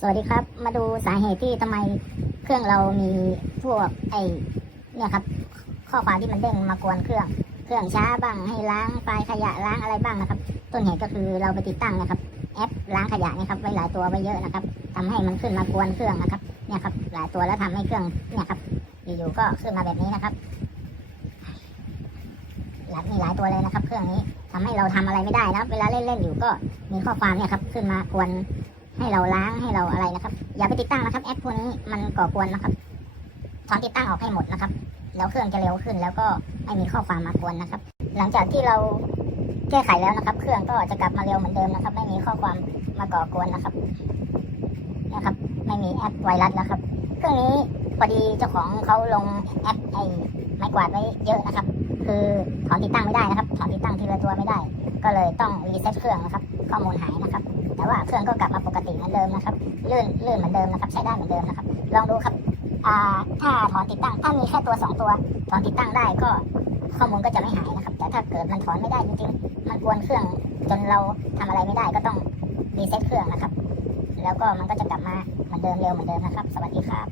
สวัสดีครับ มาดูสาเหตุที่ทำไมเครื่องเรามีพวกไอเนี่ยครับ ข้อความที่มันเด้งมากวนเครื่อง เครื่องช้าบ้างให้ล้างไฟล์ขยะล้างอะไรบ้างนะครับ ต้นเหตุก็คือเราไปติดตั้งนะครับ แอปล้างขยะนี่ครับไว้หลายตัวไว้เยอะนะครับทำให้มันขึ้นมากวนเครื่องนะครับ เนี่ยครับ หลายตัวแล้วทำให้เครื่องเนี่ยครับอยู่ๆก็ขึ้นมาแบบนี้นะครับหลายมีหลายตัวเลยนะครับ เครื่องนี้ทำให้เราทำอะไรไม่ได้นะเวลาเล่นๆอยู่ก็มีข้อความเนี่ยครับขึ้นมากวน ให้เราล้างให้เราอะไรนะครับ อย่าไปติดตั้งนะครับแอปพวกนี้มันก่อกวนนะครับถอนติดตั้งออกให้หมดนะครับ แล้วเครื่องจะเร็วขึ้นแล้วก็ไม่มีข้อความมากวนนะครับ หลังจากที่เราแก้ไขแล้วนะครับ เครื่องก็จะกลับมาเร็วเหมือนเดิมนะครับ ไม่มีข้อความมาก่อกวนนะครับนะครับ ไม่มีแอปไวรัสแล้วครับ เครื่องนี้พอดีเจ้าของเขาลงแอปไอ้ไม้กวาดไว้เยอะนะครับ คือถอนติดตั้งไม่ได้นะครับ ละตัวไม่ได้ ก็เลยต้องรีเซ็ตเครื่องนะครับ ข้อมูลหายนะครับ แต่ว่าเครื่องก็กลับมาปกติเหมือนเดิมนะครับ ลื่นลื่นเหมือนเดิมนะครับ ใช้ได้เหมือนเดิมนะครับ ลองดูครับถ้าถอนติดตั้ง ถ้ามีแค่ตัวสองตัว ถอนติดตั้งได้ก็ข้อมูลก็จะไม่หายนะครับ แต่ถ้าเกิดมันถอนไม่ได้จริงๆ มันกวนเครื่องจนเราทำอะไรไม่ได้ก็ต้องรีเซ็ตเครื่องนะครับ แล้วก็มันก็จะกลับมาเหมือนเดิมเร็วเหมือนเดิมนะครับ สวัสดีครับ